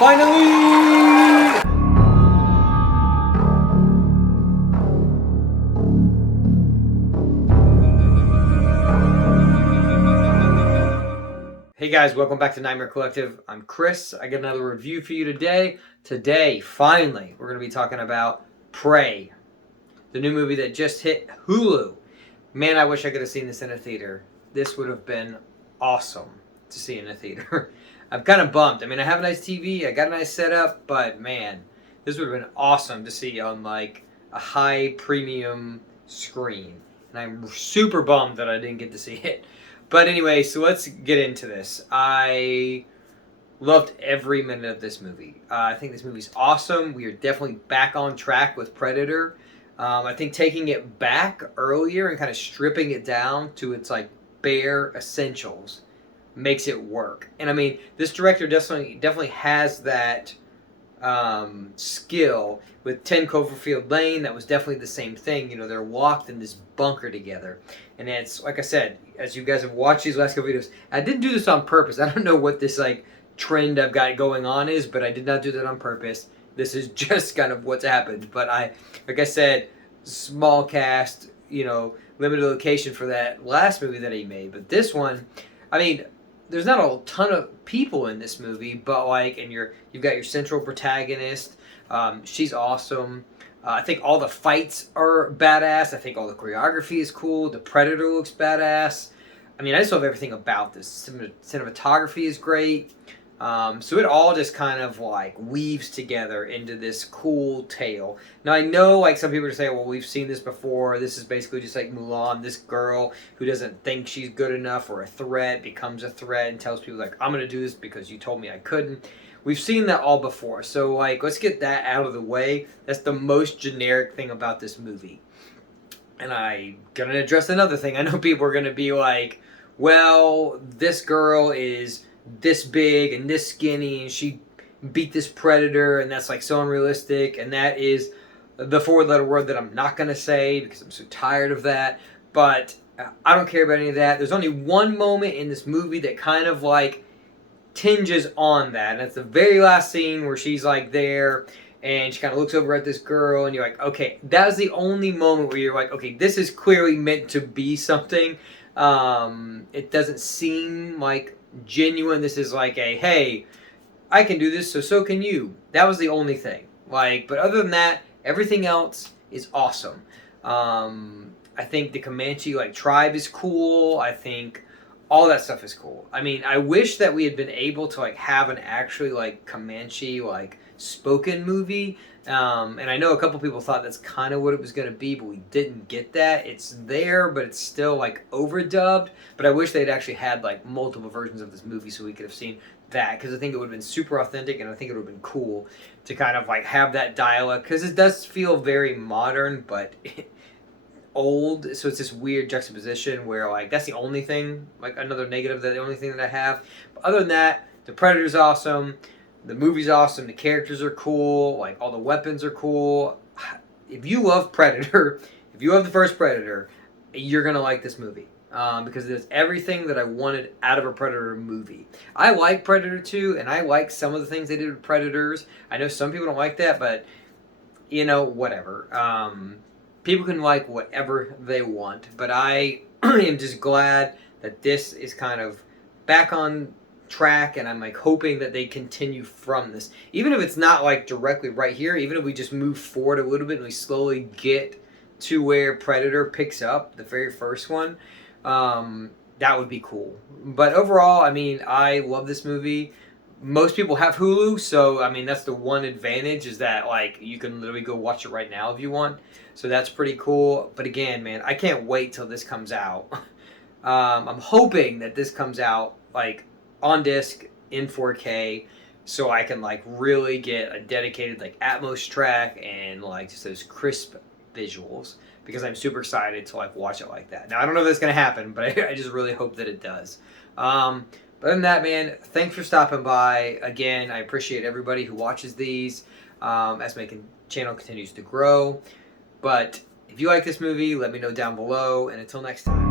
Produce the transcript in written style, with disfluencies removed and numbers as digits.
Finally! Hey guys, welcome back to Nightmare Collective. I'm Chris. I got another review for you today. Today, finally, we're going to be talking about Prey, the new movie that just hit Hulu. Man, I wish I could have seen this in a theater. This would have been awesome to see in a theater. I'm kind of bummed. I mean, I have a nice TV, I got a nice setup, but man, this would have been awesome to see on like a high premium screen. And I'm super bummed that I didn't get to see it. But anyway, so let's get into this. I loved every minute of this movie. I think this movie's awesome. We are definitely back on track with Predator. I think taking it back earlier and kind of stripping it down to its like bare essentials makes it work. And I mean, this director definitely has that skill. With 10 Cloverfield Lane, that was definitely the same thing. You know, they're locked in this bunker together. And it's, like I said, as you guys have watched these last couple videos, I didn't do this on purpose. I don't know what this, like, trend I've got going on is, but I did not do that on purpose. This is just kind of what's happened. But like I said, small cast, you know, limited location for that last movie that he made. But this one, I mean, there's not a ton of people in this movie, but like, and you've got your central protagonist. She's awesome. I think all the fights are badass. I think all the choreography is cool. The Predator looks badass. I mean, I just love everything about this. Cinematography is great. So it all just kind of like weaves together into this cool tale. Now I know like some people are saying, well, we've seen this before. This is basically just like Mulan. This girl who doesn't think she's good enough or a threat becomes a threat and tells people like, I'm going to do this because you told me I couldn't. We've seen that all before. So like, let's get that out of the way. That's the most generic thing about this movie. And I'm going to address another thing. I know people are going to be like, well, this girl is this big and this skinny and she beat this predator and that's like so unrealistic, and that is the four-letter word that I'm not going to say because I'm so tired of that. But I don't care about any of that. There's only one moment in this movie that kind of like tinges on that, and it's the very last scene where she's like there and she kind of looks over at this girl and you're like, okay, that was the only moment where you're like, okay, this is clearly meant to be something. It doesn't seem like genuine. This is like a, hey, I can do this, so can you. That was the only thing. Like, but other than that, everything else is awesome. I think the Comanche like tribe is cool. I think all that stuff is cool. I mean, I wish that we had been able to like have an actually like Comanche like spoken movie. And I know a couple people thought that's kind of what it was going to be, but we didn't get that. It's there, but it's still like overdubbed. But I wish they'd actually had like multiple versions of this movie so we could have seen that, because I think it would have been super authentic, and I think it would have been cool to kind of like have that dialogue, because it does feel very modern, but old. So it's this weird juxtaposition where like that's the only thing, like another negative, that the only thing that I have. But other than that, the Predator's awesome. The movie's awesome. The characters are cool. Like, all the weapons are cool. If you love Predator, if you love the first Predator, you're going to like this movie. Because it's everything that I wanted out of a Predator movie. I like Predator 2, and I like some of the things they did with Predators. I know some people don't like that, but, you know, whatever. People can like whatever they want. But I am just glad that this is kind of back on track, and I'm like hoping that they continue from this, even if it's not like directly right here, even if we just move forward a little bit and we slowly get to where Predator picks up, the very first one, that would be cool. But overall, I mean, I love this movie. Most people have Hulu, so I mean, that's the one advantage, is that like you can literally go watch it right now if you want, so that's pretty cool. But again, man, I can't wait till this comes out. I'm hoping that this comes out like on disc in 4K, so I can like really get a dedicated like Atmos track and like just those crisp visuals, because I'm super excited to like watch it like that. Now I don't know if that's gonna happen, but I just really hope that it does. But other than that, man, thanks for stopping by. Again, I appreciate everybody who watches these as my channel continues to grow. But if you like this movie, let me know down below, and until next time.